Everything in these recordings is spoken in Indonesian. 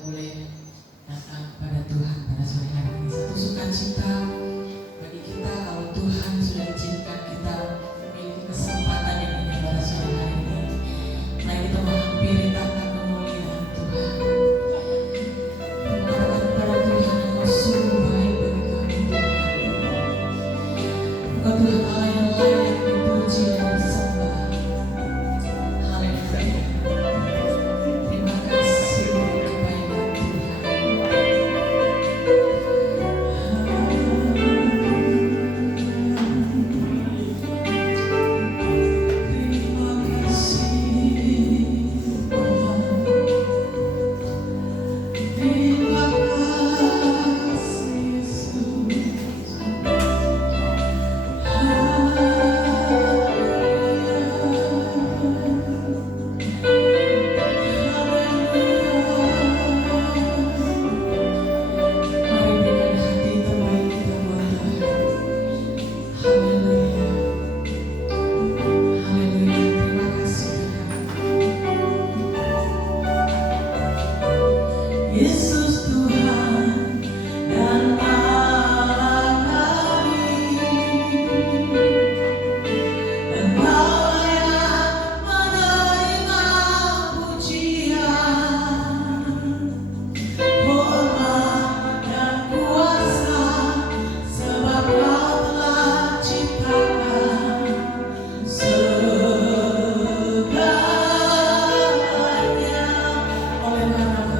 boleh datang pada Tuhan pada sore hari ini. Satu sukacita bagi kita kalau Tuhan sudah izinkan kita memiliki kesempatan yang indah pada sore hari ini. Mari kita menghampiri tata kemuliaan Tuhan. Mengatakan kepada Tuhan, Engkau sungguh baik bagi kami Tuhan. Engkau Tuhan Allah yang layak dipuji dan disembah. Haleluya. Terima kasih untuk kebaikan Yesus Tuhan dan Allah kami, Engkau yang menerima pujian, hormat dan kuasa, sebab Kau telah ciptakan segalanya. Oleh karena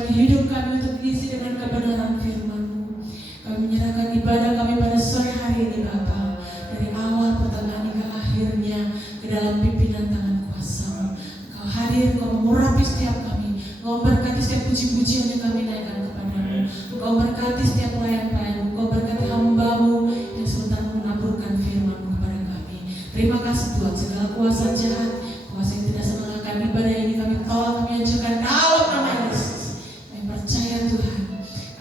Siapkan hidup kami untuk diisi dengan kebenaran firman-Mu. Kami menyerahkan ibadah kami pada sore hari ini Bapa, dari awal pertengahan hingga akhirnya ke dalam pimpinan tangan kuasa-Mu. Kau hadir, Kau mengurapi setiap kami, Kau berkati setiap puji-pujian yang kami naikkan kepadamu. Kau berkati setiap pelayan-pelayan-Mu, Kau berkati hamba-Mu yang sebentar mengaburkan firman-Mu kepada kami. Terima kasih Tuhan, segala kuasa jahat, kuasa yang tidak senang ibadah ini kami tolak, kami hancurkan dalam nama Yesus. Kami percaya Tuhan,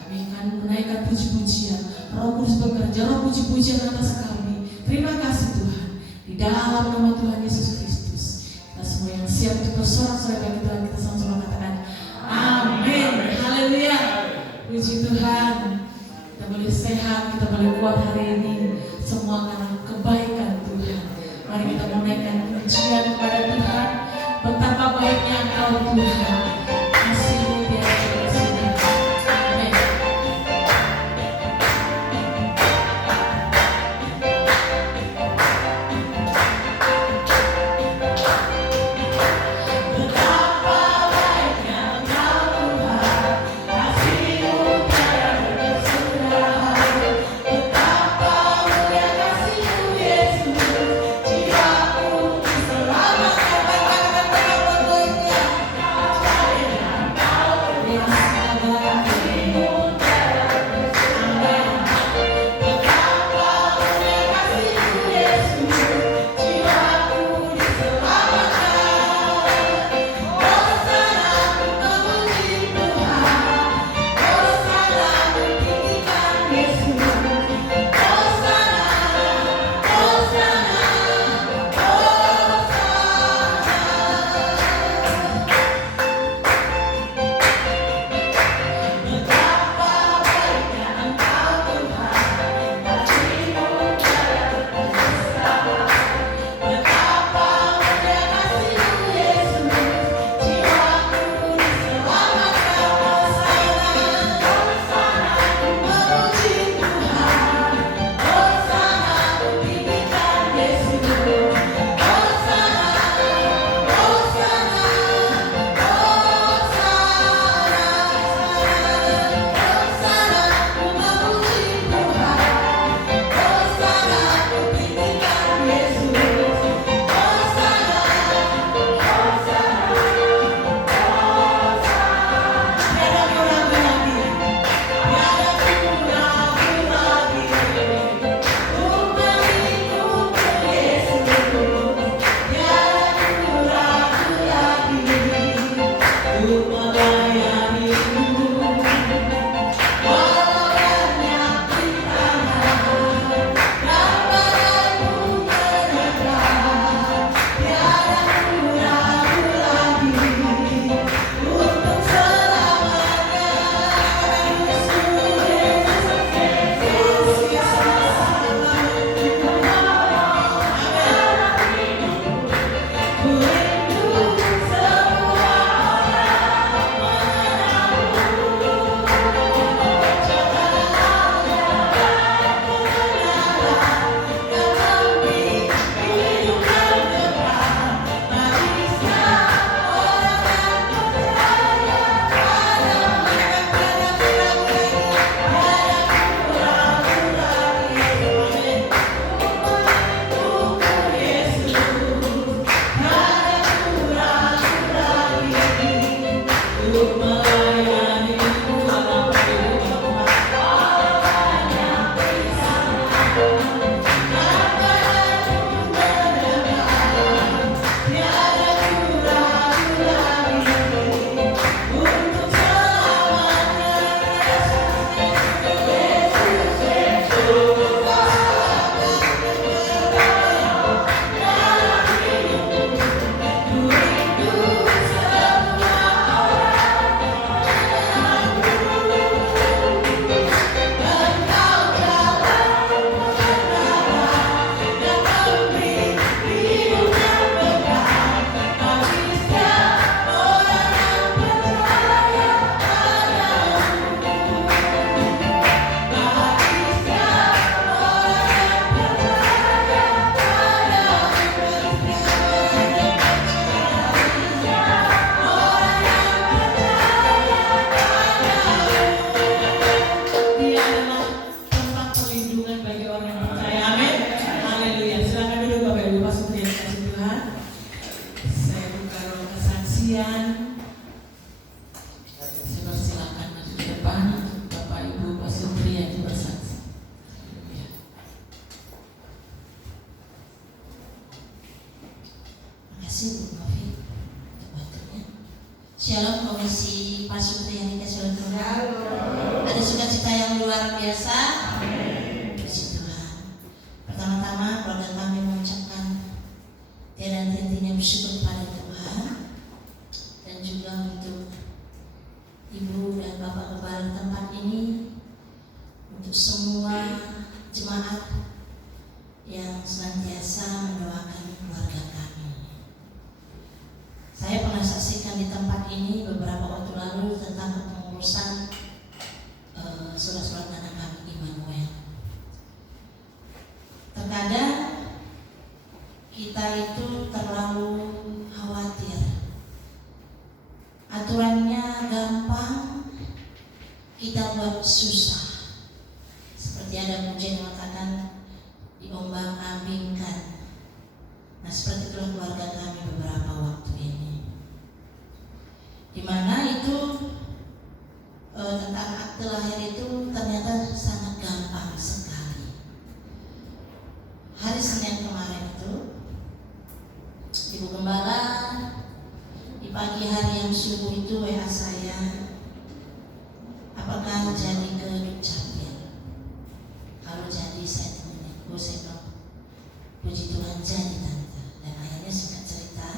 kami akan menaikkan puji-pujian. Roh Kudus bekerja, roh puji-pujian atas kami. Terima kasih Tuhan, di dalam nama Tuhan Yesus Kristus. Kita semua yang siap untuk bersorak-sorai bagi Tuhan, kita sama-sama katakan amin. Haleluya. Puji Tuhan, kita boleh sehat, kita boleh kuat hari ini, semua karena kebaikan Tuhan. Mari kita menaikkan pujian kepada Tuhan. Betapa baiknya Engkau Tuhan, kasih-Mu tiada terhingga. Amin. Betapa baiknya Engkau Tuhan, kasih-Mu tiada terhingga. Betapa mulia kasih-Mu Yesus, jiwaku diselamatkan. untuk semua jemaat yang senantiasa mendoakan keluarga kami. Saya pernah saksikan di tempat ini beberapa waktu lalu tentang kepengurusan surat-surat anak kami Immanuel. Terkadang kita itu terlalu khawatir, aturannya gampang, kita buat susah. Seperti ada pujian yang mengatakan diombang-ambingkan. Nah, seperti itulah keluarga kami beberapa waktu ini, di mana itu tentang akte lahir itu ternyata sangat gampang sekali. Hari Senin kemarin itu Ibu Gembala di pagi hari yang subuh itu WA saya, apakah jadi ke Dukcapil? Kalau jadi saya temenin. Saya bilang, puji Tuhan jadi tante. Dan akhirnya singkat cerita,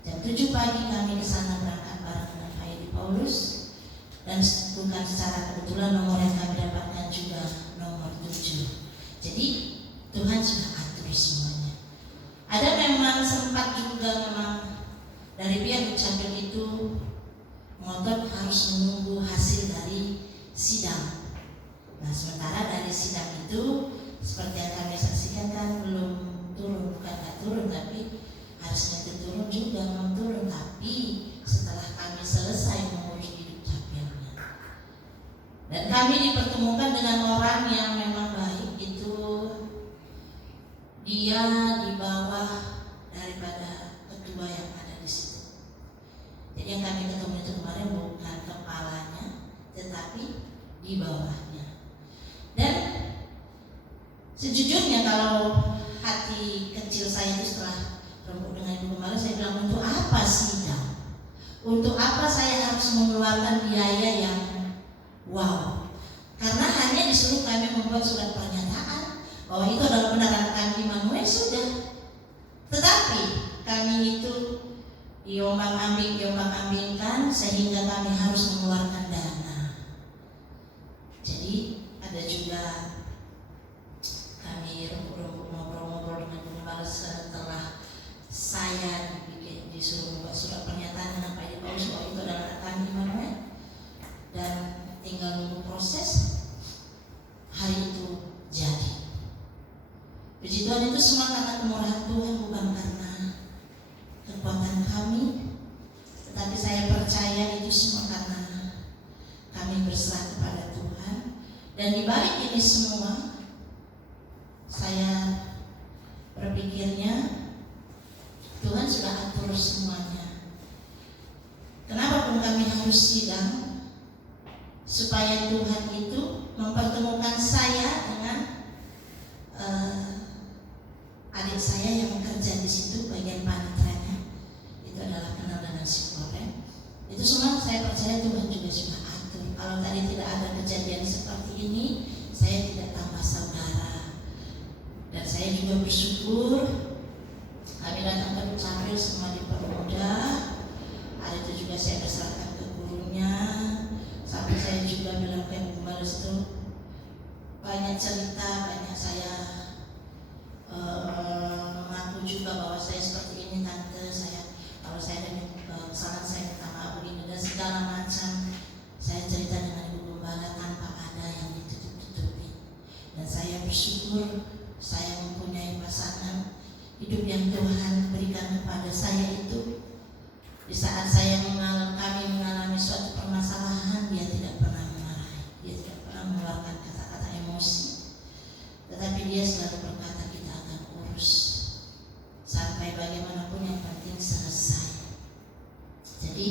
jam 7 pagi kami ke sana berangkat bareng dengan Pak Edi Paulus. Dan bukan secara kebetulan nomor yang kami dapatkan juga nomor 7. Jadi Tuhan sudah atur semuanya. Ada memang sempat juga memang dari pihak Dukcapil itu ngotot harus menunggu hasil dari sidang. Nah, sementara dari sidang itu seperti yang kami saksikan kan belum turun, bukan nggak turun tapi harusnya turun juga, belum turun. Tapi setelah kami selesai mengurus di Dukcapilnya dan kami dipertemukan dengan orang yang memang baik, itu dia di bawah daripada ketua yang ada di situ. Jadi yang kami ketemu itu kemarin bukan kepalanya, tetapi di bawahnya. Dan sejujurnya kalau hati kecil saya itu setelah rembuk dengan Ibu Gembala, saya bilang, untuk apa sidang? Untuk apa saya harus mengeluarkan biaya yang wow? Karena hanya disuruh kami membuat surat pernyataan bahwa itu adalah benar anak kami Immanuel, sudah. Tetapi kami itu diombang-ambingkan sehingga kami harus mengeluarkan dana. Jadi ada juga kami ngobrol-ngobrol dengan Ibu Gembala setelah saya disuruh membuat surat pernyataan dengan Pak Edi Paulus bahwa itu adalah anak kami Immanuel dan tinggal menunggu proses. Hari itu jadi. Puji Tuhan, itu semua karena kemurahan Tuhan, bukan karena kekuatan kami, tetapi saya percaya itu semua karena kami berserah kepada Tuhan. Dan di balik ini semua, saya berpikirnya Tuhan sudah atur semuanya. Kenapa pun kami harus sidang? Supaya Tuhan itu mempertemukan saya dengan adik saya yang bekerja di situ, bagian panitranya. Itu adalah kenal dengan si Korem. Itu semua saya percaya Tuhan juga sudah atur. Kalau tadi tidak ada kejadian seperti ini, saya tidak tambah saudara. Dan saya juga bersyukur kami datang ke Dukcapil semua dipermudah. Hari itu juga saya berserahkan ke gurunya. Sampai saya juga bilang ke Ibu Gembala itu banyak cerita, banyak saya mengaku juga bahwa saya seperti ini tante, saya kalau saya ada kesalahan saya minta maaf begini dan segala macam. Saya cerita dengan Ibu Gembala tanpa ada yang ditutup-tutupi. Dan saya bersyukur saya mempunyai pasangan hidup yang Tuhan berikan kepada saya itu. Di saat kami mengalami suatu permasalahan, dia tidak pernah memarahi, dia tidak pernah mengeluarkan kata-kata emosi, tetapi dia selalu berkata kita akan urus sampai bagaimanapun yang penting selesai. Jadi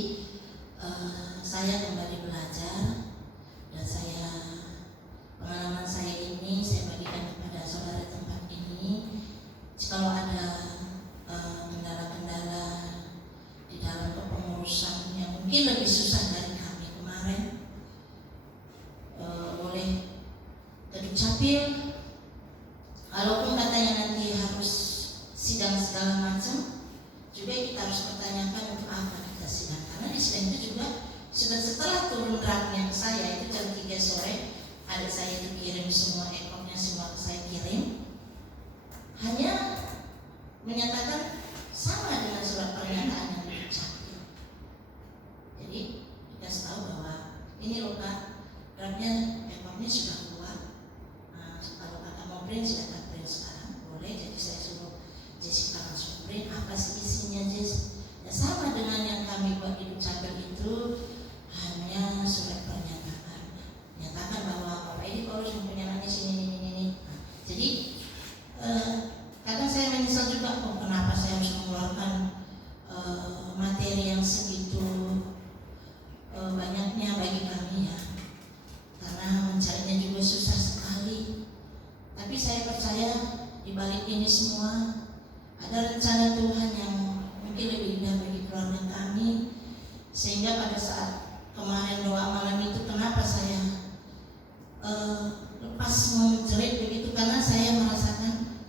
saya kembali belajar dan pengalaman saya ini saya bagikan kepada saudara tempat ini. Kalau ada kendala-kendala di dalam kepengurusan yang mungkin lebih susah dari kami kemarin, boleh ke Dukcapil. Kalaupun katanya nanti harus sidang segala macam, juga kita harus pertanyakan untuk apa kita sidang. Karena di sidang itu juga setelah turun draftnya ke saya itu jam 3 sore, adik saya itu kirim ini loh Kak, grabnya ekornya sudah keluar. Nah, kalau Kakak mau print silakan print sekarang, boleh. Jadi saya suruh Jessica langsung print. Apa sih isinya Jess? Ya sama dengan yang kami buat di Dukcapil itu, hanya surat pernyataan. Nyatakan bahwa Bapak ini Paulus mempunyai nangis ini. Nah, jadi kadang saya menyesal juga, kenapa saya harus mengeluarkan materi yang segitu banyaknya bagi kami ya, karena mencarinya juga susah sekali. Tapi saya percaya di balik ini semua ada rencana Tuhan yang mungkin lebih indah bagi keluarga kami, sehingga pada saat kemarin doa malam itu kenapa saya lepas menjerit begitu, karena saya merasakan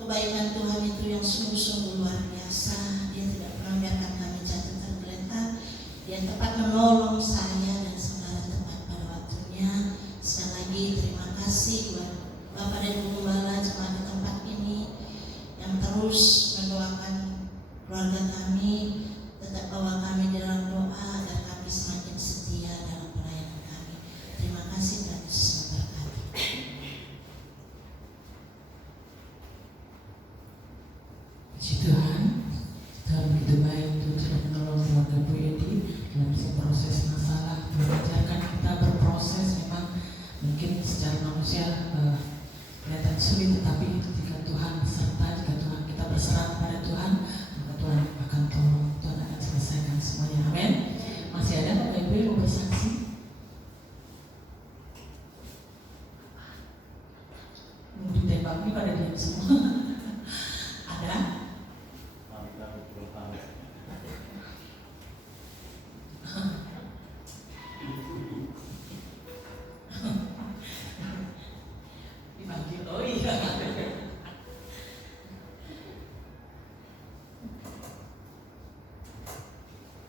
kebaikan Tuhan itu yang sungguh-sungguh luar biasa. Dia tidak pernah biarkan kami jatuh tergeletak. Dia tepat menolong saya dan saudara tepat pada waktunya. Sekali lagi terima kasih buat Bapak dan Ibu Gembala jemaat di tempat ini yang terus mendoakan keluarga kami, tetap bawa kami dalam doa agar kami semakin setia dalam pelayanan kami. Terima kasih dan Yesus memberkati. Puji Tuhan, Tuhan begitu baik untuk sudah menolong keluarga Bu Yedi dalam proses masalah, mengajarkan kita berproses. Memang mungkin secara manusia kelihatan sulit, tetapi jika Tuhan serta, jika Tuhan kita berserah kepada Tuhan, maka Tuhan akan tolong, Tuhan akan selesaikan semuanya. Amin. Masih ada Bapak Ibu yang mau bersaksi? Mau ditembak ini pada diam semua. Ada? Dipanggil, oh iya.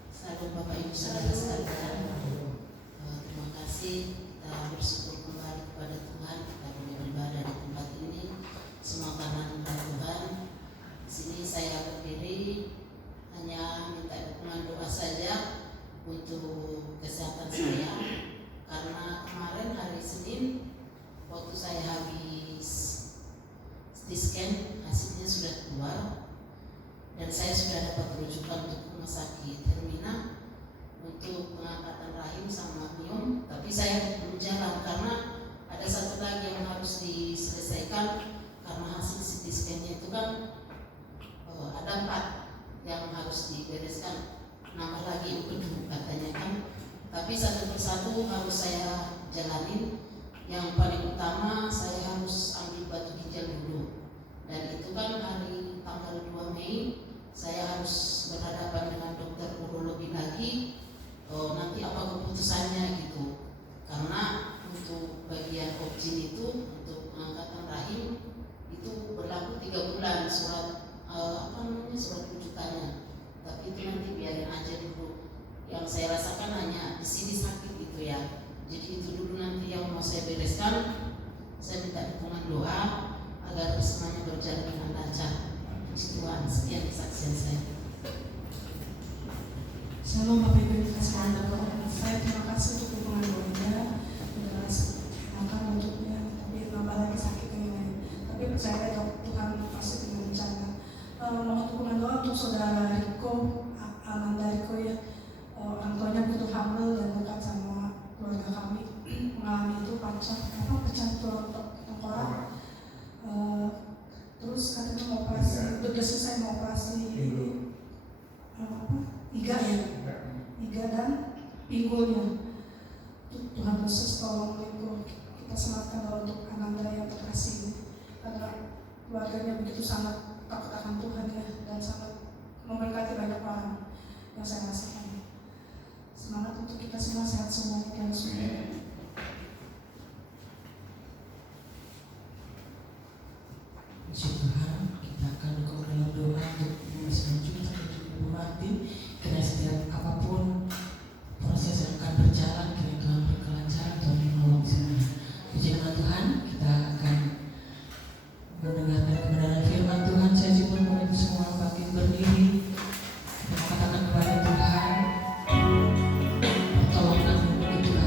Salam Bapak Ibu Saudara sekalian, terima kasih. Kita bersyukur kembali kepada Tuhan. Kita boleh beribadah di tempat ini. Semua karena anugerah Tuhan. Di sini saya berdiri hanya minta dukungan doa saja untuk kesehatan saya, karena kemarin hari Senin waktu saya habis CT scan hasilnya sudah keluar dan saya sudah dapat rujukan untuk rumah sakit Hermina untuk pengangkatan rahim sama miom, tapi saya belum jalan karena ada satu lagi yang harus diselesaikan, karena hasil CT scan-nya itu kan ada 4 yang harus dibereskan, nambah lagi kedua katanya kan, tapi satu persatu harus saya jalanin. Yang paling utama saya harus ambil batu ginjal dulu, dan itu kan hari tanggal 2 Mei saya harus berhadapan dengan dokter urologi lagi. Nanti apa keputusannya gitu, karena untuk bagian objin itu untuk pengangkatan rahim itu berlaku 3 bulan surat surat rujukannya, tapi itu nanti biarin aja dulu. Yang saya rasakan hanya di sini sakit gitu ya, jadi itu dulu nanti yang mau saya bereskan. Saya minta dukungan doa agar semuanya berjalan dengan lancar. Puji Tuhan. Sekian kesaksian saya. Shalom Bapak Ibu yang dikasihi Allah. Saya terima kasih untuk dukungan doanya, sudah makan untuknya, tapi nambah lagi sakit yang lain. Tapi percaya Tuhan pasti punya rencana. Mohon dukungan doa untuk saudara Riko, Amanda Riko ya. Orang tuanya begitu humble dan dekat sama keluarga kami. Mengalami itu pecah tulang tengkorak. Terus katanya mau operasi, udah selesai mau operasi iga dan pinggulnya. Tuhan Yesus tolong kita sematkan untuk Ananda yang terkasih, karena keluarganya begitu sangat takut akan Tuhan ya, dan sangat memberkati banyak orang yang saya rasakan. Semangat untuk kita semua, sehat semuanya dan semuanya. Puji Tuhan, kita akan dukung dalam doa untuk Mas Maju dan Ibu Martin. Karena setiap apapun proses yang akan berjalan, kira Tuhan berkelancaran, Tuhan menolong semua. Puji nama Tuhan, kita akan mendengarkan kebenaran firman Tuhan. Saya juga mau semua bangkit berdiri. Kita katakan kepada Tuhan, pertolongan bagi Tuhan.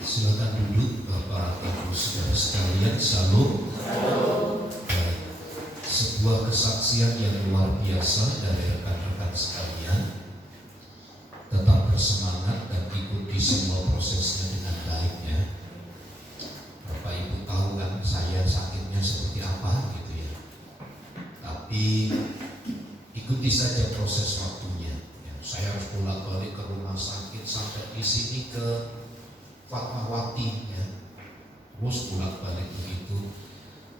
Silakan duduk Bapak Ibu Saudara sekalian. Salam. Sebuah kesaksian yang luar biasa dari rekan-rekan sekalian. Tetap bersemangat dan ikuti semua prosesnya dengan baik ya. Bapak Ibu tahu kan saya sakitnya seperti apa gitu ya. Tapi ikuti saja proses proses waktunya. Ya, saya harus bolak-balik ke rumah sakit sampai di sini ke Fatmawati, ya. Terus bolak-balik begitu.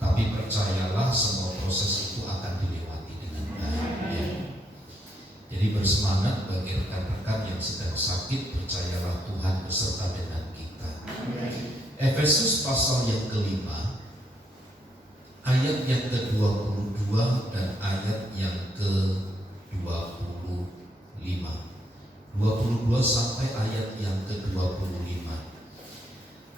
Tapi percayalah semua proses itu akan dilewati dengan baik. Ya. Jadi bersemangat bagi rekan-rekan yang sedang sakit, percayalah Tuhan beserta dengan kita. Efesus pasal yang kelima, ayat yang ke-22 dan ayat yang ke-25. 22 sampai ayat yang ke-25.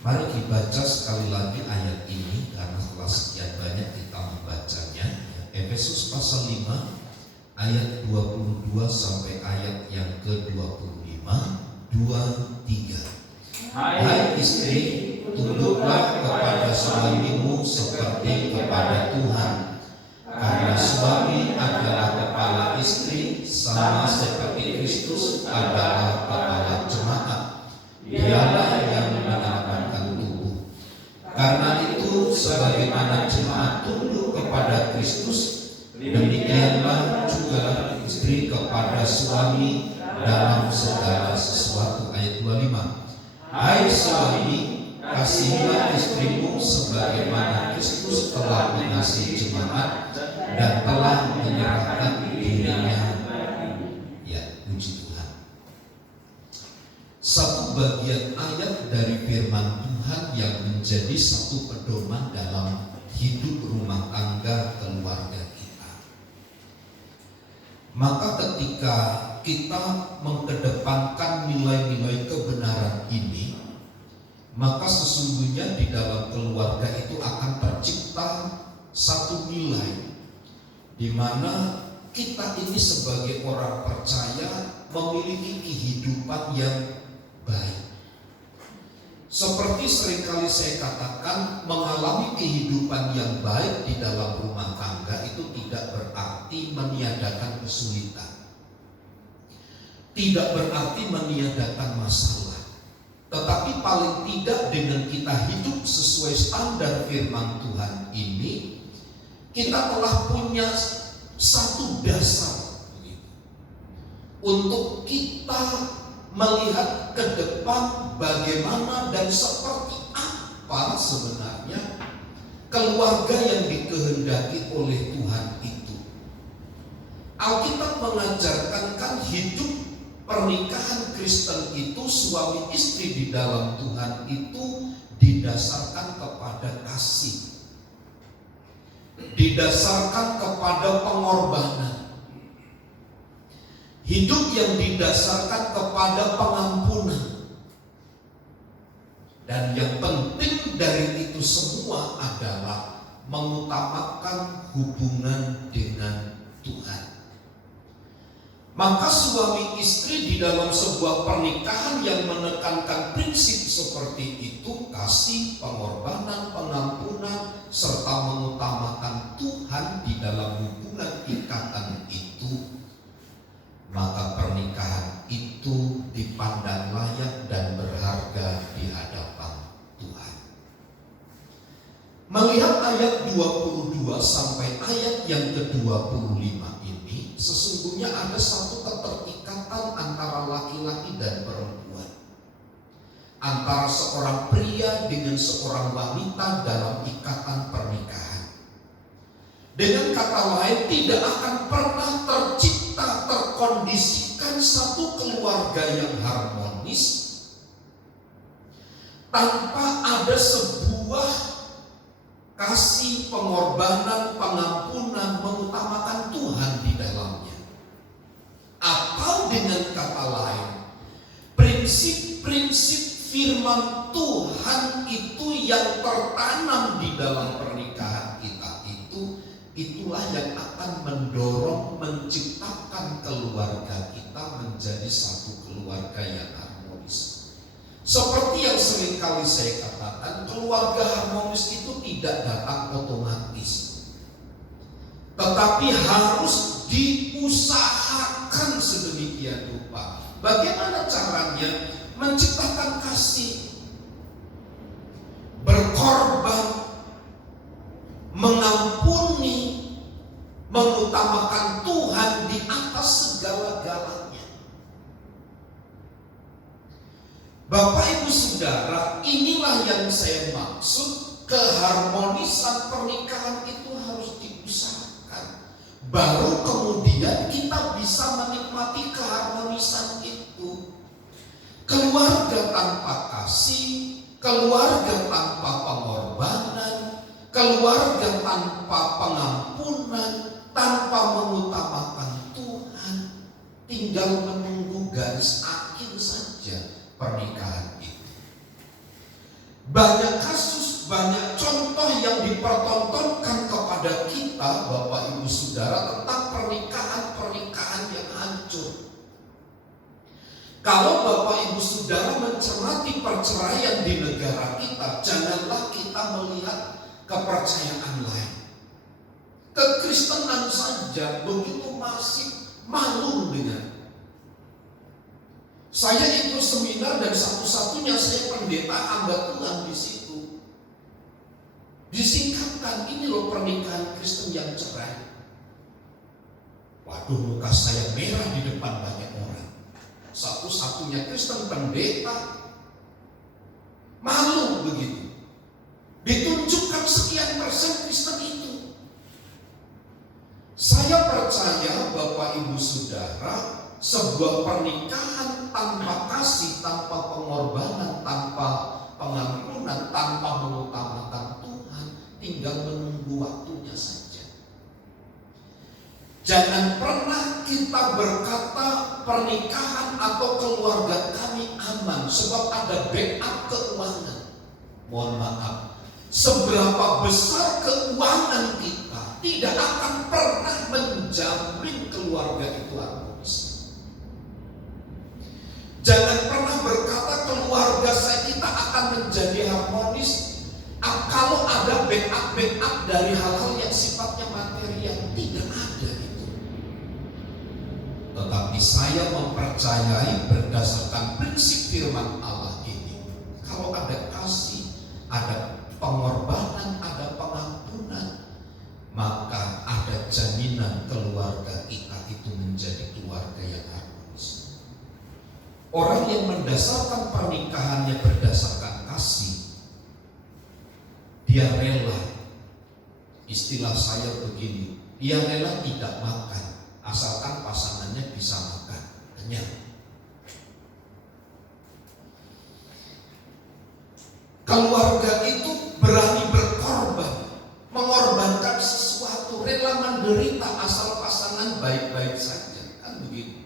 Mari dibaca sekali lagi ayat ini karena telah sekian banyak kita membacanya. Efesus pasal 5 ayat 22 sampai ayat yang ke-25. 2-3. Hai istri, tunduklah kepada suamimu seperti kepada Tuhan, karena suami adalah kepala istri, sama seperti Kristus adalah kepala jemaat. Dialah yang menyelamatkan tubuh. Karena itu, sebagaimana jemaat tunduk kepada Kristus, demikianlah juga istri kepada suami dalam segala sesuatu. Ayat 25. Hai suami, kasihilah istrimu sebagaimana Kristus telah mengasihi jemaat dan telah menyerahkan dirinya. Ya, puji Tuhan. Satu bagian ayat dari firman Tuhan yang menjadi satu pedoman dalam hidup rumah tangga keluarga kita. Maka ketika kita mengedepankan nilai-nilai kebenaran ini, maka sesungguhnya di dalam keluarga itu akan tercipta satu nilai di mana kita ini sebagai orang percaya memiliki kehidupan yang baik. Seperti seringkali saya katakan, mengalami kehidupan yang baik di dalam rumah tangga itu tidak berarti meniadakan kesulitan, tidak berarti meniadakan masalah. Tetapi paling tidak dengan kita hidup sesuai standar firman Tuhan ini, kita telah punya satu dasar untuk kita melihat ke depan bagaimana dan seperti apa sebenarnya keluarga yang dikehendaki oleh Tuhan itu. Alkitab mengajarkan kan hidup pernikahan Kristen itu, suami istri di dalam Tuhan itu didasarkan kepada kasih, didasarkan kepada pengorbanan. Hidup yang didasarkan kepada pengampunan. Dan yang penting dari itu semua adalah mengutamakan hubungan dengan Tuhan. Maka suami istri di dalam sebuah pernikahan yang menekankan prinsip seperti itu, kasih, pengorbanan, pengampunan, serta mengutamakan Tuhan di dalam hubungan ikatan itu, maka pernikahan itu dipandang layak dan berharga di hadapan Tuhan. Melihat ayat 22 sampai ayat yang ke-25 ini, sesungguhnya ada satu keterikatan antara laki-laki dan perempuan, antara seorang pria dengan seorang wanita dalam ikatan pernikahan. Dengan kata lain, tidak akan pernah tercipta, terkondisikan satu keluarga yang harmonis tanpa ada sebuah kasih, pengorbanan, pengampunan, mengutamakan Tuhan di dalamnya. Atau dengan kata lain, prinsip-prinsip firman Tuhan itu yang tertanam di dalam pernikahan kita itu, itulah yang akan mendorong menciptakan keluarga kita menjadi satu keluarga yang harmonis. Seperti yang seringkali saya katakan, keluarga harmonis itu tidak datang otomatis, tetapi harus diusahakan sedemikian rupa. Bagaimana caranya? Menciptakan kasih, berkorban, mengampuni, mengutamakan Tuhan di atas segala Bapak Ibu Saudara, inilah yang saya maksud, keharmonisan pernikahan itu harus diusahakan. Baru kemudian kita bisa menikmati keharmonisan itu. Keluarga tanpa kasih, keluarga tanpa pengorbanan, keluarga tanpa pengampunan, tanpa mengutamakan Tuhan, tinggal menunggu garis akhir saja pernikahan itu. Banyak kasus, banyak contoh yang dipertontonkan kepada kita, Bapak Ibu Saudara, tentang pernikahan-pernikahan yang hancur. Kalau Bapak Ibu Saudara mencermati perceraian di negara kita, janganlah kita melihat kepercayaan lain. Kekristenan saja begitu masih malu dengan. Saya ikut seminar dan satu-satunya saya pendeta hamba Tuhan di situ. Disingkatkan, ini loh pernikahan Kristen yang cerai. Waduh, muka saya merah di depan banyak orang. Satu-satunya Kristen pendeta, malu begitu. Ditunjukkan sekian persen Kristen itu. Saya percaya Bapak Ibu Saudara, sebuah pernikahan tanpa kasih, tanpa pengorbanan, tanpa pengampunan, tanpa mengutamakan Tuhan, tinggal menunggu waktunya saja. Jangan pernah kita berkata pernikahan atau keluarga kami aman sebab ada backup keuangan. Mohon maaf, seberapa besar keuangan kita tidak akan pernah menjamin keluarga itu harmonis. Jangan pernah berkata keluarga kita akan menjadi harmonis kalau ada backup dari hal-hal yang sifatnya material. Tidak ada itu. Tetapi saya mempercayai berdasarkan prinsip firman Allah ini, kalau ada kasih, ada pengorbanan, ada pengampunan, maka ada jaminan keluarga kita itu menjadi keluarga yang harmonis. Orang yang mendasarkan pernikahannya berdasarkan kasih, dia rela, istilah saya begini, dia rela tidak makan asalkan pasangannya bisa makan, kenyang. Keluarga itu berani berkorban, mengorbankan sesuatu, rela menderita asal pasangan baik-baik saja, kan begitu.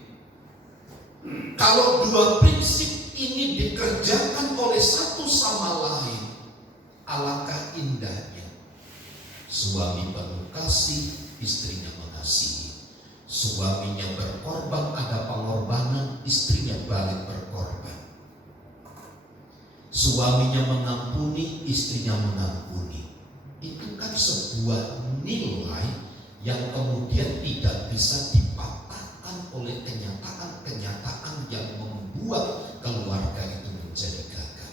Kalau dua prinsip ini dikerjakan oleh satu sama lain, alangkah indahnya. Suami penuh kasih, istrinya mengasihi. Suaminya berkorban, ada pengorbanan, istrinya balik berkorban. Suaminya mengampuni, istrinya mengampuni. Itu kan sebuah nilai yang kemudian tidak bisa dipatahkan oleh kenyataan-kenyataan yang membuat keluarga itu menjadi gagal.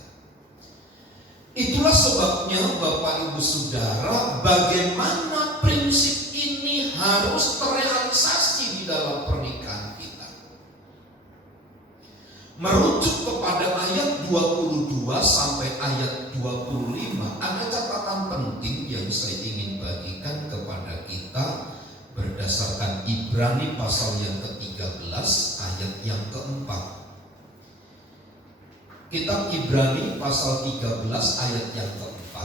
Itulah sebabnya Bapak Ibu Saudara, bagaimana prinsip ini harus terrealisasi di dalam pernikahan kita. Merujuk kepada ayat 22 sampai ayat 25, ada catatan penting yang saya ingin bagikan kepada kita berdasarkan Ibrani pasal yang ke-13 ayat yang ke-4. Kitab Ibrani pasal 13 ayat yang ke-4.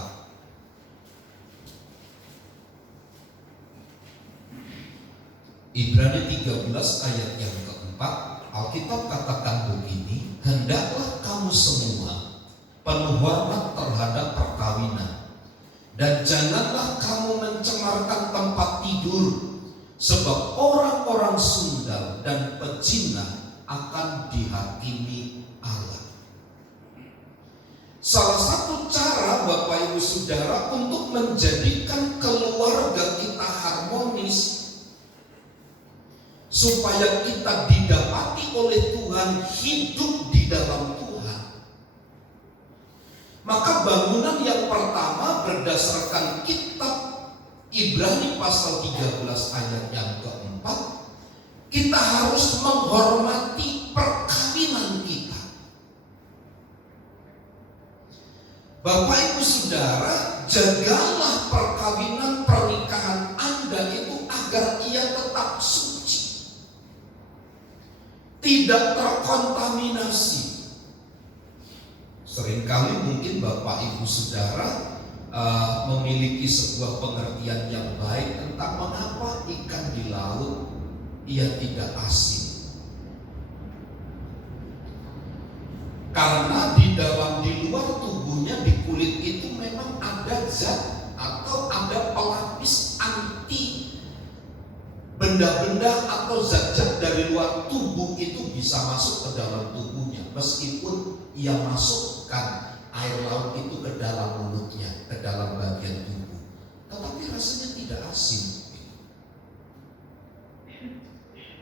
Ibrani 13 ayat yang ke-4, Alkitab katakan begini, hendaklah kamu semua penuh hormat terhadap perkawinan, dan janganlah kamu mencemarkan tempat tidur, sebab orang-orang sundal dan pezina akan dihakimi Allah. Salah satu cara Bapak Ibu Saudara untuk menjadikan keluarga kita harmonis, supaya kita didapati oleh Tuhan, hidup di dalam Tuhan, maka bangunan yang pertama berdasarkan kitab Ibrani pasal 13 ayat yang ke-4, kita harus menghormati perkawinan kita. Bapak Ibu Saudara, jagalah perkawinan pernikahan Anda itu agar ia tetap suci, tidak terkontaminasi. Seringkali mungkin Bapak Ibu Saudara memiliki sebuah pengertian yang baik tentang mengapa ikan di laut ia tidak asin. Karena di luar tubuhnya, di kulit itu memang ada zat atau ada pelapis anti benda-benda atau zat-zat dari luar tubuh itu bisa masuk ke dalam tubuhnya. Meskipun ia masukkan air laut itu ke dalam mulutnya, ke dalam bagian tubuh, tetapi rasanya tidak asin.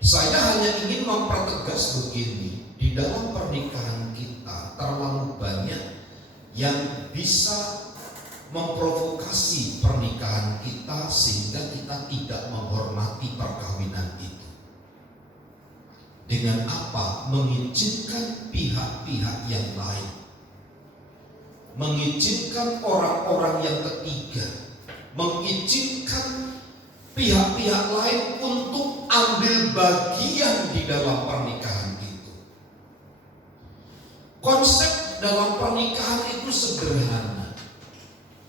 Saya hanya ingin mempertegas begini, di dalam pernikahan kita terlalu banyak yang bisa memprovokasi pernikahan kita sehingga kita tidak menghormati perkawinan itu. Dengan apa? Mengizinkan pihak-pihak yang lain, mengizinkan orang-orang yang ketiga, mengizinkan pihak-pihak lain untuk ambil bagian di dalam pernikahan itu. Konsep dalam pernikahan itu sederhana.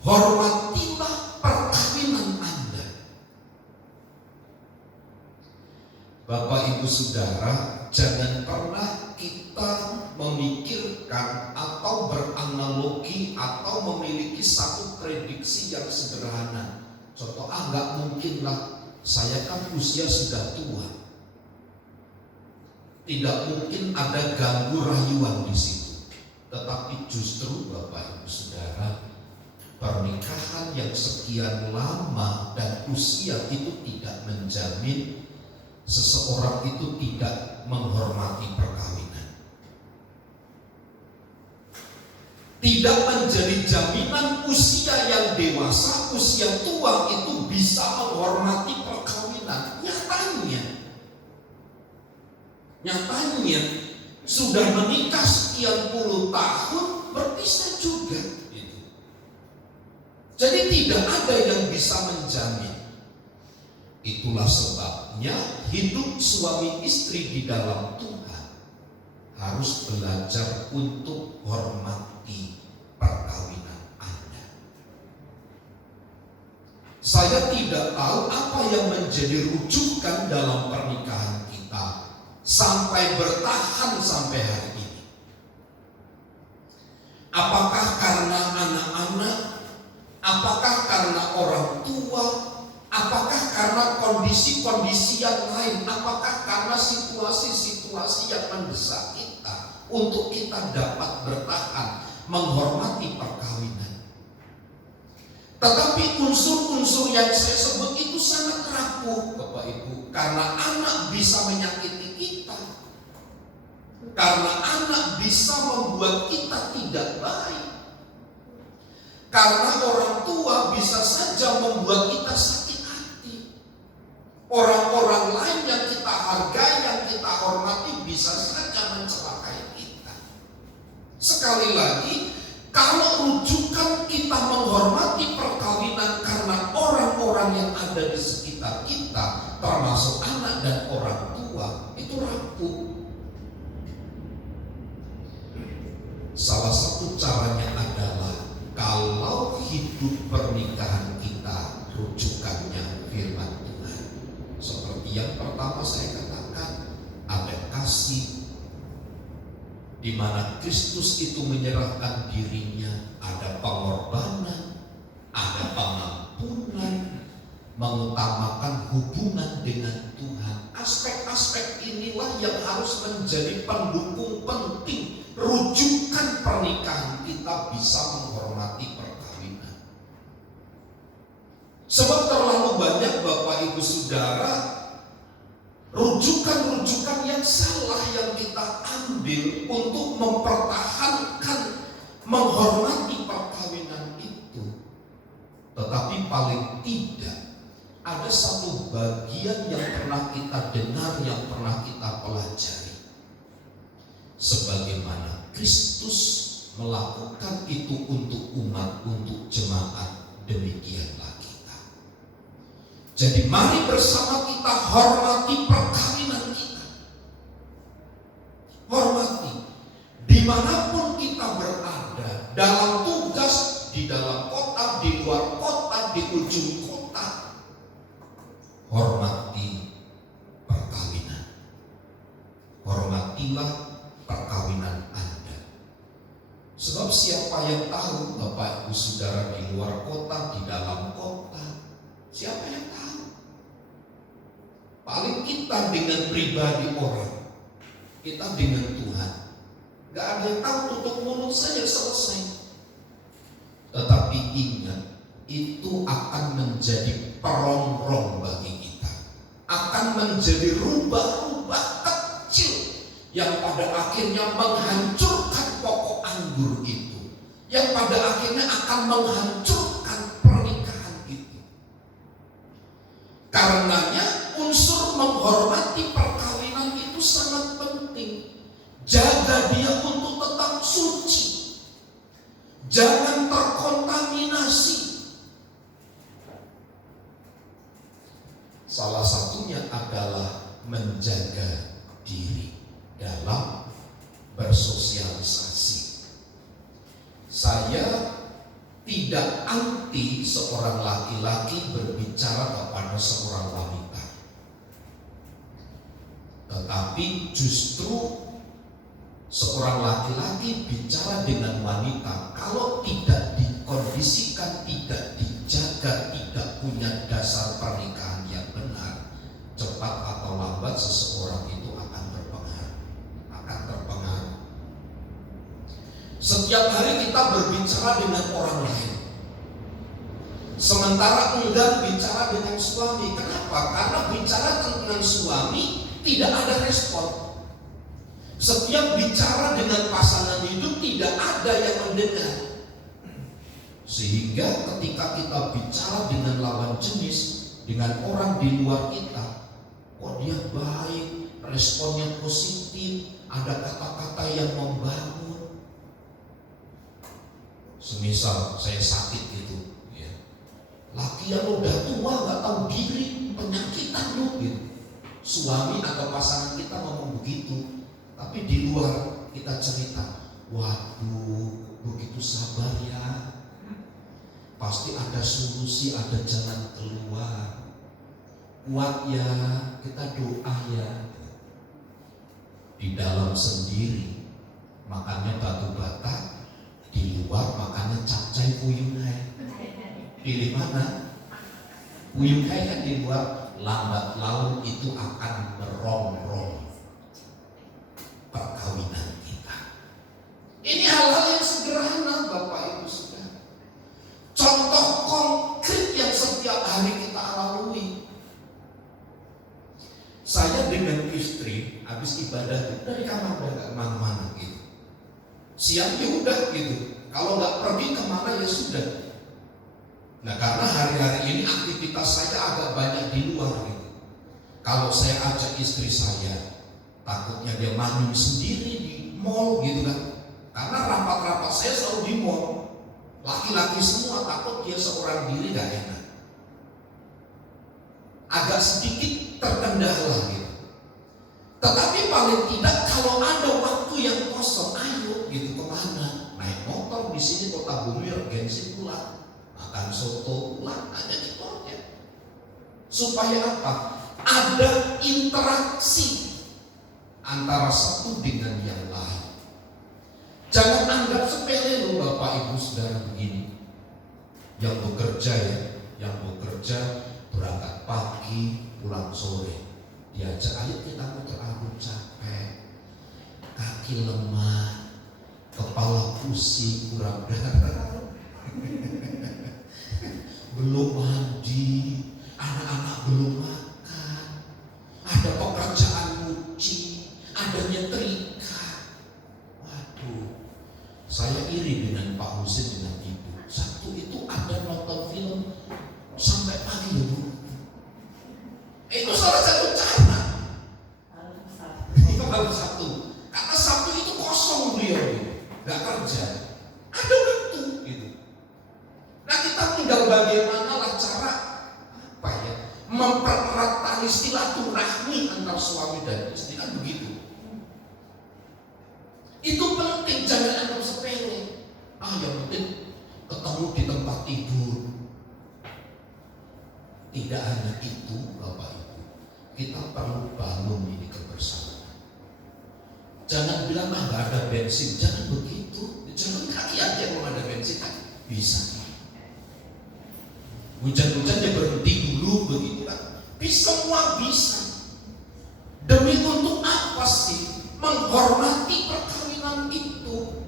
Hormatilah perkawinan Anda. Bapak Ibu Saudara, jangan pernah kita memikirkan atau beranalogi atau memiliki satu prediksi yang sederhana. Contoh, nggak mungkin lah, saya kan usia sudah tua, tidak mungkin ada ganggu rayuan di situ. Tetapi justru Bapak Ibu Saudara, pernikahan yang sekian lama dan usia itu tidak menjamin seseorang itu tidak menghormati perkawinan. Tidak menjadi jaminan usia yang dewasa, usia tua itu bisa menghormati perkawinan. Nyatanya sudah menikah sekian puluh tahun berpisah juga. Jadi tidak ada yang bisa menjamin. Itulah sebabnya hidup suami istri di dalam Tuhan harus belajar untuk hormati perkawinan Anda. Saya tidak tahu apa yang menjadi rujukan dalam pernikahan kita sampai bertahan sampai hari ini. Apakah karena anak-anak? Apakah karena orang tua? Apakah karena kondisi-kondisi yang lain? Apakah karena situasi-situasi yang mendesak kita untuk kita dapat bertahan menghormati perkawinan? Tetapi unsur-unsur yang saya sebut itu sangat rapuh, Bapak Ibu, karena anak bisa menyakiti kita, karena anak bisa membuat kita tidak baik, karena orang tua bisa saja membuat kita sakit hati. Orang-orang lain yang kita hargai, yang kita hormati bisa saja mencelakai kita. Sekali lagi, kalau rujukan kita menghormati perkawinan karena orang-orang yang ada di sekitar kita, termasuk anak dan orang tua, itu rapuh. Salah satu caranya adalah kalau hidup pernikahan kita rujukannya firman Tuhan. Seperti yang pertama saya katakan, ada kasih, di mana Kristus itu menyerahkan dirinya, ada pengorbanan, ada pengampunan, mengutamakan hubungan dengan Tuhan. Aspek-aspek inilah yang harus menjadi pendukung penting rujukan pernikahan kita bisa menghormati perkawinan. Sebab terlalu banyak Bapak Ibu Saudara rujukan-rujukan yang salah yang kita ambil untuk mempertahankan menghormati perkawinan itu. Tetapi paling tidak ada satu bagian yang pernah kita dengar, yang pernah kita pelajari. Sebagaimana Kristus melakukan itu untuk umat, untuk jemaat, demikianlah kita. Jadi mari bersama kita hormati perkawinan kita. Hormati dimanapun kita berada, dalam tugas, di dalam kota, di luar kota, di ujung kota. Hormati perkawinan. Hormatilah perkawinan Anda. Sebab siapa yang tahu, Bapak Ibu Saudara, di luar kota, di dalam kota, siapa yang tahu? Paling kita dengan pribadi orang, kita dengan Tuhan. Gak ada yang tahu, tutup mulut saja selesai. Tetapi ingat, itu akan menjadi perongrong bagi kita, akan menjadi rubah-rubah kecil yang pada akhirnya menghancurkan pokok anggur itu, yang pada akhirnya akan menghancurkan pernikahan itu. Karenanya unsur menghormati perkawinan itu sangat penting. Jaga dia untuk tetap suci, jangan terkontaminasi. Salah satunya adalah menjaga diri dalam bersosialisasi. Saya tidak anti seorang laki-laki berbicara kepada seorang wanita, tetapi justru seorang laki-laki bicara dengan wanita kalau tidak dikondisikan, tidak dijaga, tidak punya dasar pernikahan yang benar, cepat atau lambat seseorang itu akan terpengaruh. Setiap hari kita berbicara dengan orang lain, sementara enggan bicara dengan suami. Kenapa? Karena bicara dengan suami tidak ada respon. Setiap bicara dengan pasangan hidup tidak ada yang mendengar. Sehingga ketika kita bicara dengan lawan jenis, dengan orang di luar kita, kok dia baik, responnya positif, ada kata-kata yang membangun. Semisal saya sakit gitu, ya. Laki yang udah tua nggak tahu diri, penyakitan lu gitu. Suami atau pasangan kita ngomong begitu. Tapi di luar kita cerita, waduh, begitu sabar ya, pasti ada solusi, ada jalan keluar. Kuat ya, kita doa ya. Di dalam sendiri makannya batu bata, di luar makannya capcay puyung hai. Pilih mana? Puyung hai kan di luar, lambat laun itu akan merongrong perkawinan kita. Ini hal-hal yang sederhana, Bapak Ibu Saudara. Contoh konkret yang setiap hari kita lalui. Saya dengan istri habis ibadah dari kamar udah gak kemana-mana gitu. Siang ya udah gitu. Kalau nggak pergi kemana ya sudah. Nah karena hari-hari ini aktivitas saya agak banyak di luar gitu. Kalau saya ajak istri saya, takutnya dia manyun sendiri di mall gitu kan. Karena rapat-rapat saya selalu di mall. Laki-laki semua takut dia seorang diri gak enak. Agak sedikit terkendala gitu. Tetapi paling tidak kalau ada waktu yang kosong, ayo gitu kemana? Naik motor di sini Kota Bumi, Regensi pulang, makan soto pulang, aja gitu aja. Supaya apa? Ada interaksi antara satu dengan yang lain. Jangan anggap sepele loh Bapak Ibu Saudara begini. Yang bekerja ya, yang bekerja berangkat pagi, pulang sore. Diajak ayo kita muter, aku capek, kaki lemah, kepala pusing, kurang darah, belum mandi, anak-anak belum makan, ada pekerjaan nyuci, ada nyetrika. Waduh, saya iri dengan Pak Husin dengan Ibu. Sabtu itu ada nonton film sampai pagi loh Bu. Itu salah satu cara. Itu baru Sabtu. Karena Sabtu itu kosong beliau, nggak kerja. yang penting ketemu di tempat tidur. Tidak hanya itu Bapak Ibu, kita perlu bangun ini kebersamaan. Jangan bilang nggak ada bensin, jangan begitu. Jangan kaki aja kalau ada bensin kan bisa. Hujan-hujan dia berhenti dulu begitu kan. Semua bisa. Demi untuk apa sih? Menghormati perkawinan itu.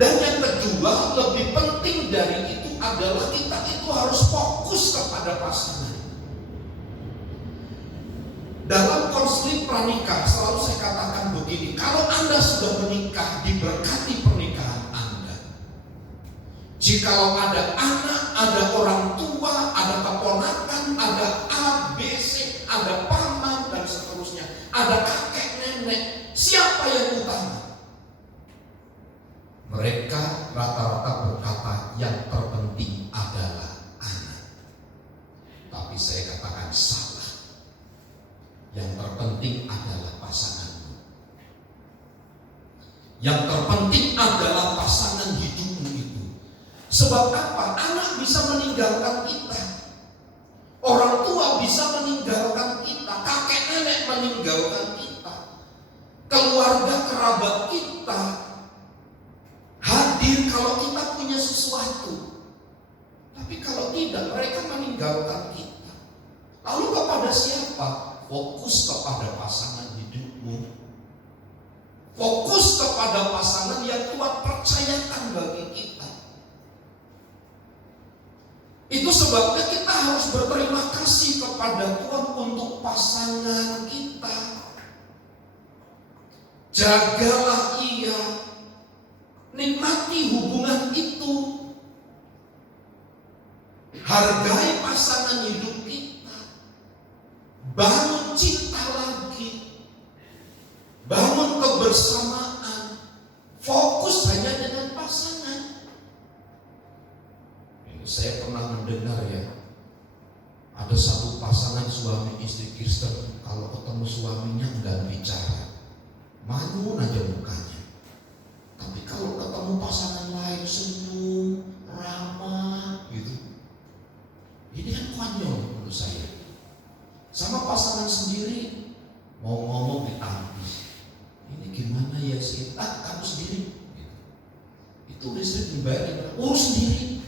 Dan yang kedua, lebih penting dari itu adalah kita itu harus fokus kepada pasangan. Dalam konseling pranikah selalu saya katakan begini, kalau Anda sudah menikah, diberkati pernikahan Anda. Jikalau ada anak, ada orang tua, ada keponakan, ada A, B, C, ada paman dan seterusnya, ada kakek nenek, siapa yang utama? Mereka rata-rata berkata yang terpenting adalah anak. Tapi saya katakan salah. Yang terpenting adalah pasanganmu. Yang terpenting adalah pasangan hidupmu itu. Sebab apa? Anak bisa meninggalkan kita. Orang tua bisa meninggalkan kita. Kakek nenek meninggalkan kita. Keluarga kerabat kita hadir kalau kita punya sesuatu. Tapi kalau tidak, mereka meninggalkan kita. Lalu kepada siapa? Fokus kepada pasangan hidupmu. Fokus kepada pasangan yang Tuhan percayakan bagi kita. Itu sebabnya kita harus berterima kasih kepada Tuhan untuk pasangan kita. Jagalah ia. Nikmati hubungan itu. Hargai pasangan hidup kita. Bangun cinta lagi. Bangun kebersamaan. Fokus hanya dengan pasangan. Ini saya pernah mendengar ya, ada satu pasangan suami istri Kristen, kalau ketemu suaminya enggak bicara, malu aja mukanya. Tapi kalau ketemu pasangan lain senyum, ramah gitu. Ini kan konyol menurut saya. Sama pasangan sendiri mau ngomong ditampis. Ini gimana ya sih? Kamu sendiri. Gitu. Itu listrik dibayar, urus sendiri.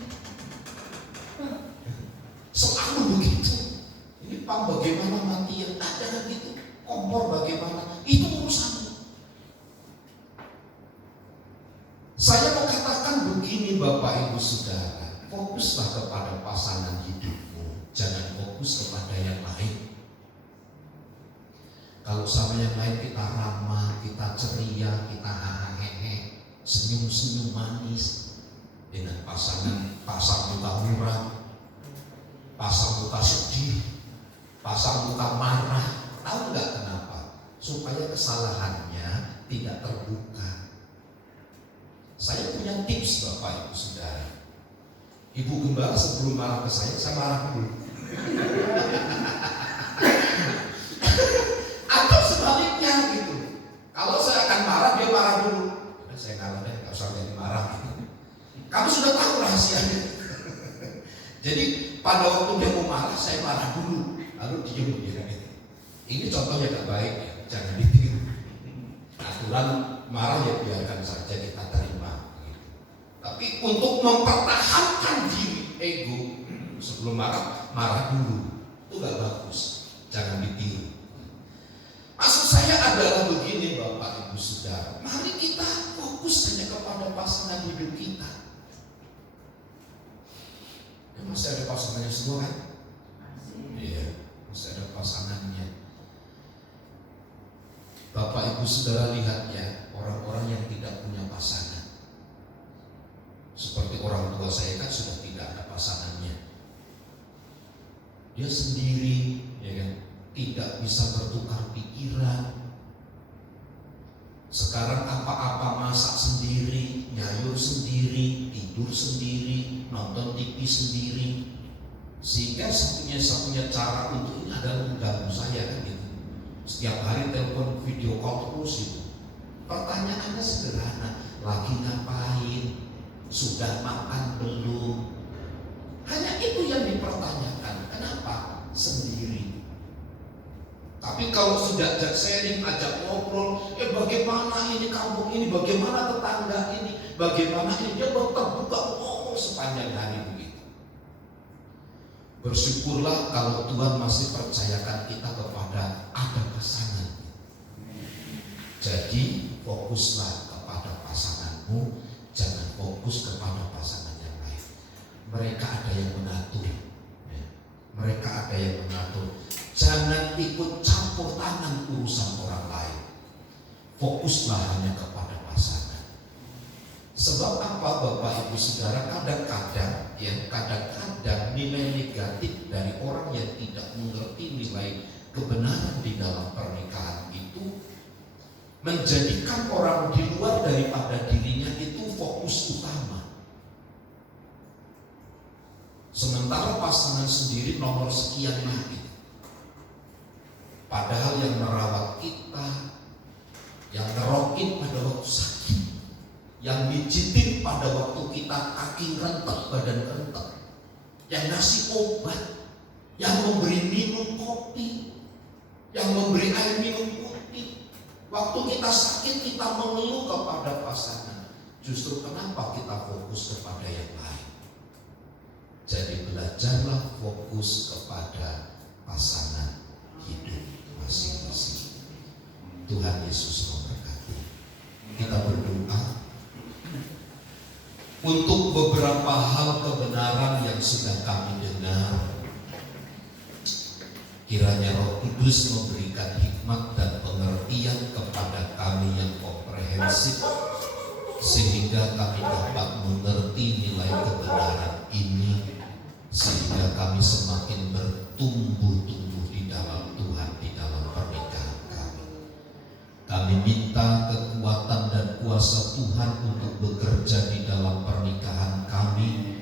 Selalu begitu. Ini pam bagaimana mati yang ada gitu. Kompor bagaimana? Itu urusanmu. Saya mau katakan begini Bapak Ibu Saudara, fokuslah kepada pasangan hidupmu, jangan fokus kepada yang lain. Kalau sama yang lain kita ramah, kita ceria, kita hahaha, senyum-senyum manis. Dengan pasangan, pasang muka murah, pasang muka sedih, pasang muka marah. Tahu nggak kenapa? Supaya kesalahannya tidak terbuka. Saya punya tips Bapak Ibu Saudara. Ibu gembala sebelum marah ke saya marah dulu. Atau sebaliknya gitu. Kalau saya akan marah, dia marah dulu. Saya ngalah deh, nggak usah jadi marah. Kamu sudah tahu rahasianya. Jadi pada waktu dia mau marah, saya marah dulu, lalu diem dia gitu. Ini contohnya tidak baik ya, jangan ditiru. Aturan marah ya biarkan saja kita terima. Tapi untuk mempertahankan diri ego sebelum marah dulu, itu gak bagus. Jangan ditiru. Maksud saya adalah begini Bapak Ibu Saudara, mari kita fokus hanya kepada pasangan hidup kita. Ya, masih ada pasangannya semua kan? Iya, masih ada pasangannya. Bapak Ibu Saudara lihat ya, orang-orang yang tidak punya pasangan. Seperti orang tua saya kan sudah tidak ada pasangannya. Dia sendiri, ya kan? Tidak bisa bertukar pikiran. Sekarang apa-apa masak sendiri, nyayur sendiri, tidur sendiri, nonton TV sendiri. Sehingga satunya cara untuk ini adalah mengganggu saya kan gitu. Setiap hari telepon video call terus gitu. Pertanyaannya sederhana, lagi ngapain? Sudah makan belum? Hanya itu yang dipertanyakan. Kenapa? Sendiri. Tapi kalau sudah ajak sharing, ajak ngobrol, bagaimana ini kampung ini, bagaimana tetangga ini, bagaimana ini, dia terbuka ngomong sepanjang hari begitu. Bersyukurlah kalau Tuhan masih percayakan kita kepada ada pasangan. Jadi fokuslah kepada pasanganmu, jangan fokus kepada pasangan yang lain. Mereka ada yang mengatur, mereka ada yang mengatur. Jangan ikut campur tangan urusan orang lain. Fokuslah hanya kepada pasangan. Sebab apa Bapak Ibu Saudara, kadang-kadang nilai negatif dari orang yang tidak mengerti nilai kebenaran di dalam pernikahan itu menjadikan orang di luar daripada dirinya itu fokus utama. Sementara pasangan sendiri nomor sekian lagi. Padahal yang merawat kita, yang ngerokin pada waktu sakit, yang mijitin pada waktu kita kaki rentek, badan rentek, yang ngasih obat, yang memberi minum kopi, yang memberi air minum putih. Waktu kita sakit kita mengeluh kepada pasangan. Justru kenapa kita fokus kepada yang lain? Jadi belajarlah fokus kepada pasangan hidup masing-masing. Tuhan Yesus memberkati. Kita berdoa untuk beberapa hal kebenaran yang sudah kami dengar. Kiranya Roh Kudus memberikan hikmat dan pengertian kepada kami yang komprehensif, sehingga kami dapat mengerti nilai kebenaran ini, sehingga kami semakin bertumbuh-tumbuh di dalam Tuhan, di dalam pernikahan kami. Kami minta kekuatan dan kuasa Tuhan untuk bekerja di dalam pernikahan kami.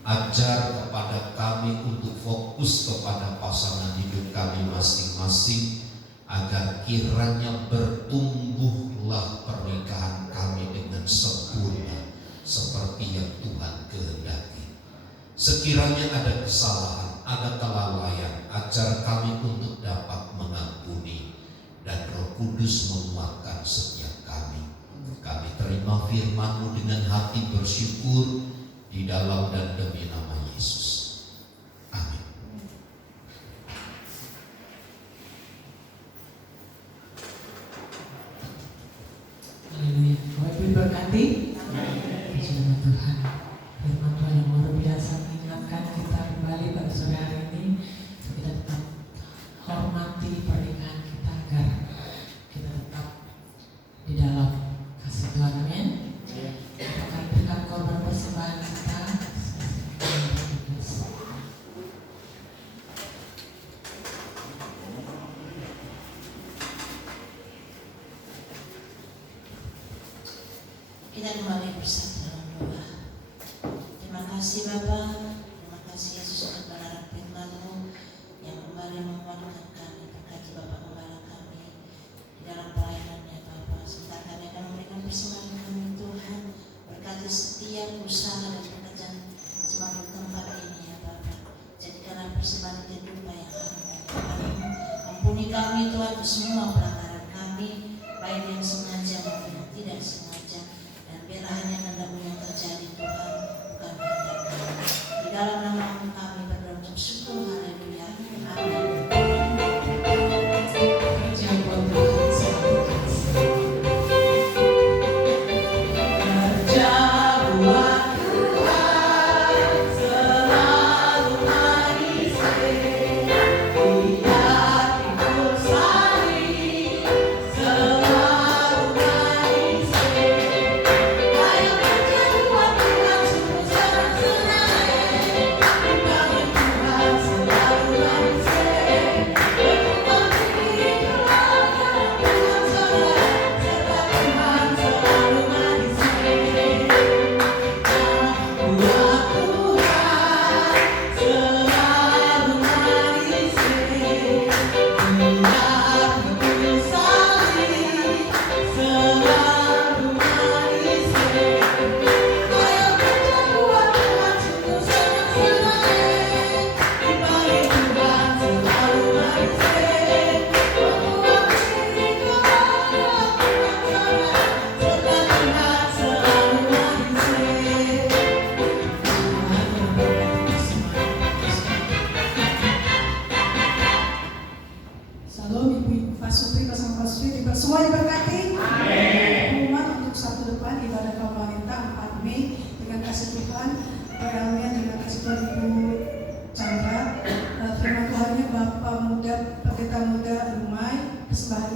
Ajar kepada kami untuk fokus kepada pasangan hidup kami masing-masing, agar kiranya bertumbuhlah pernikahan kami dengan sempurna seperti yang Tuhan kehendaki. Sekiranya ada kesalahan, ada kelalaian, ajar kami untuk dapat mengampuni, dan Roh Kudus menguatkan setiap kami. Kami terima firman-Mu dengan hati bersyukur di dalam dan demi nama Yesus. Amin. Haleluya. Bapak Ibu diberkati. Puji nama Tuhan. Firman Tuhan yang luar biasa mengingatkan kita kembali pada sore hari ini, kita tetap hormati pernikahan kita agar kita tetap di dalam kasih Tuhan. Amin. Kita akan berikan korban persembahan kita. Kita kembali bersatu dalam doa. Terima kasih Bapa, terima kasih Yesus untuk kebenaran firman-Mu yang kembali menguatkan kami. Berkati Bapa Gembala kami di dalam pelayanannya Bapa. Sebentar kami akan memberikan persembahan kami Tuhan. Berkati setiap usaha dan pekerjaan semua tempat ini ya Bapa. Jadikanlah persembahan itu dupa yang kami. Ampuni kami Tuhan untuk semua pelanggaran kami, baik yang sengaja maupun yang tidak sengaja. Biarlah hanya kehendak-Mu yang terjadi Tuhan, bukan kehendak kami. Di dalam nama-Mu kami berdoa untuk syukur. Haleluya. Amin. Selalu manis, dia ikut sari.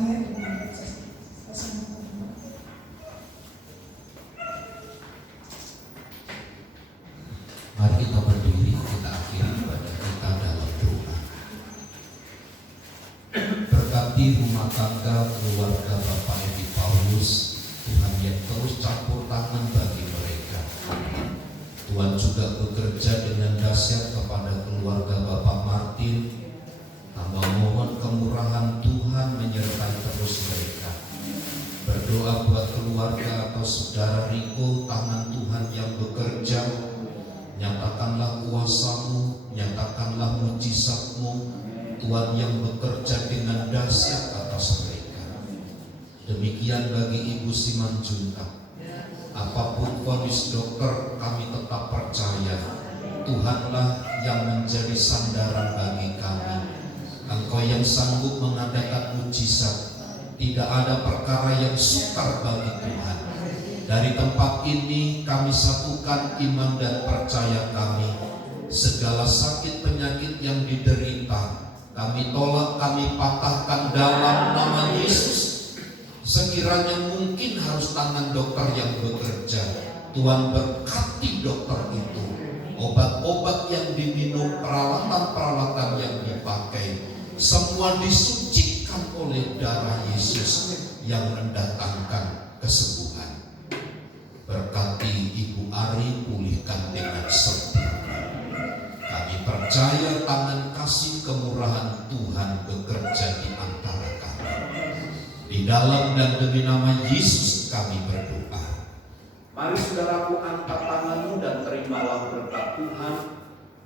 semuanya diberkati. Assalamualaikum. Mari kita berdiri, kita akhiri ibadah kita dalam doa. Berkati rumah tangga keluarga Bapak Edi Paulus, Tuhan yang terus campur tangan bagi mereka. Tuhan juga bekerja dengan dahsyat kepada keluarga Bapak Martin. Hamba mohon kemurahan Tuhan menyertai terus mereka. Berdoa buat keluarga atau saudara Riko, tangan Tuhan yang bekerja. Nyatakanlah kuasa-Mu, nyatakanlah mujizat-Mu, Tuhan yang bekerja dengan dahsyat atas mereka. Demikian bagi Ibu Simanjuntak. Apapun vonis dokter, kami tetap percaya Tuhanlah yang menjadi sandaran bagi kami. Engkau yang sanggup mengadakan mujizat. Tidak ada perkara yang sukar bagi Tuhan. Dari tempat ini kami satukan iman dan percaya kami. Segala sakit penyakit yang diderita kami tolak, kami patahkan dalam nama Yesus. Sekiranya mungkin harus tangan dokter yang bekerja, Tuhan berkati dokter itu. Obat-obat yang diminum, peralatan-peralatan yang dipakai, semua disucikan oleh darah Yesus yang mendatangkan kesembuhan. Berkati Ibu Ari, pulihkan dengan sempurna. Kami percaya tangan kasih kemurahan Tuhan bekerja di antara kami. Di dalam dan demi nama Yesus kami berdoa. Mari saudaraku, angkat tanganmu dan terimalah berkat Tuhan.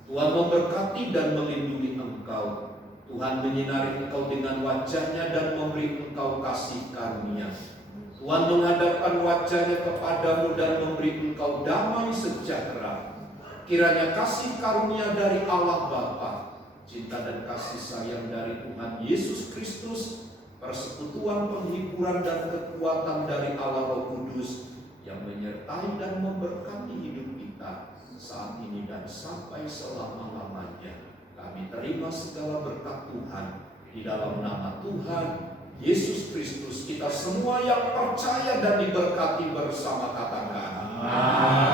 Tuhan memberkati dan melindungi engkau. Tuhan menyinari engkau dengan wajahnya dan memberi engkau kasih karunia. Tuhan menghadapkan wajahnya kepadamu dan memberi engkau damai sejahtera. Kiranya kasih karunia dari Allah Bapa, cinta dan kasih sayang dari Tuhan Yesus Kristus, persekutuan, penghiburan dan kekuatan dari Allah Roh Kudus yang menyertai dan memberkati hidup kita saat ini dan sampai selama-lamanya. Kami terima segala berkat Tuhan di dalam nama Tuhan Yesus Kristus. Kita semua yang percaya dan diberkati bersama katakan amin.